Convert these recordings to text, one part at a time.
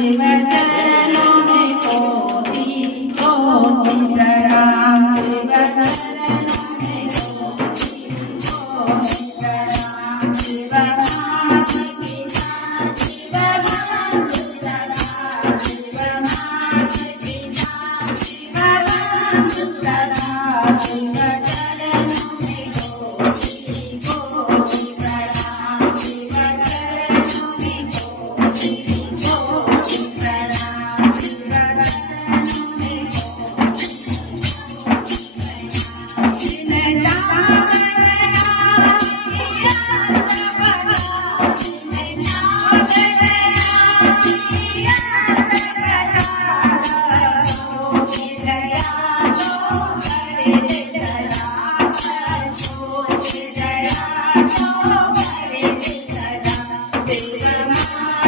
शिव चरणों में कोटि कोटि प्रणाम शिव चरणों में कोटि कोटि प्रणाम शिव माता पिता शिव बंधुलता शिव माता पिता शिव बंधुलता शिव चरणों में कोटि कोटि प्रणाम शिव चरणों में कोटि कोटि प्रणाम शिव चरणों में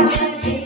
Thank you.